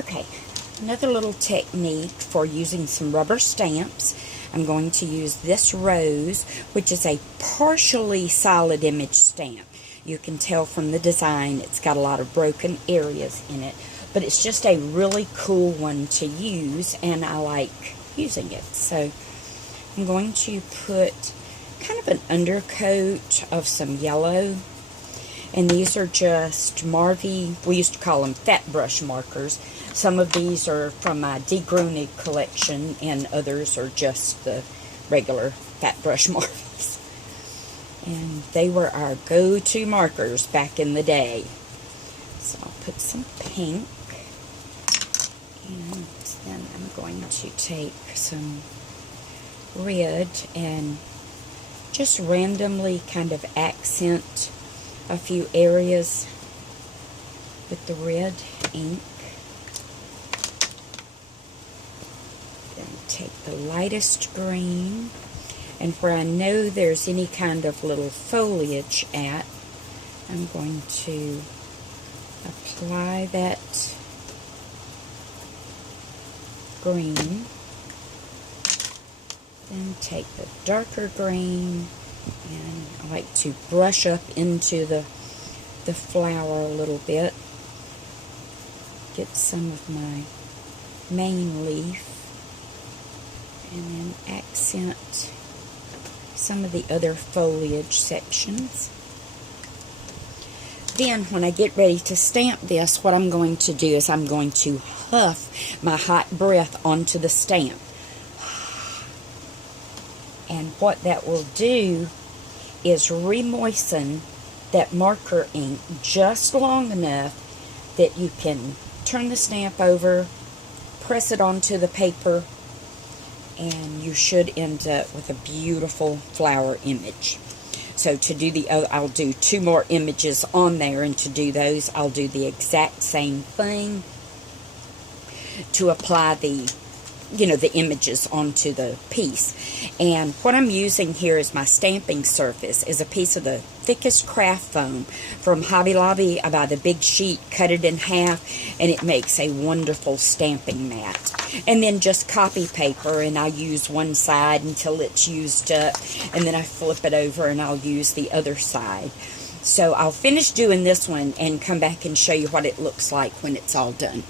Okay, another little technique for using some rubber stamps. I'm going to use this rose, which is a partially solid image stamp. You can tell from the design it's got a lot of broken areas in it, but it's just a really cool one to use, and I like using it. So I'm going to put kind of an undercoat of some yellow, and these are just Marvy, we used to call them fat brush markers. Some of these are from my Die Grüne collection, and others are just the regular fat brush markers. And they were our go-to markers back in the day. So I'll put some pink, and then I'm going to take some red and just randomly kind of accent a few areas with the red ink. Then take the lightest green, and where I know there's any kind of little foliage at, I'm going to apply that green. Then take the darker green, and I like to brush up into the flower a little bit. Get some of my main leaf, and then accent some of the other foliage sections. Then when I get ready to stamp this, what I'm going to do is I'm going to huff my hot breath onto the stamp. And what that will do is remoisten that marker ink just long enough that you can turn the stamp over, press it onto the paper, and you should end up with a beautiful flower image. So to do I'll do 2 more images on there, and to do those, I'll do the exact same thing to apply the images onto the piece. And what I'm using here is my stamping surface is a piece of the thickest craft foam from Hobby Lobby. I buy the big sheet, cut it in half, and it makes a wonderful stamping mat. And then just copy paper, and I use one side until it's used up, and then I flip it over and I'll use the other side. So I'll finish doing this one and come back and show you what it looks like when it's all done.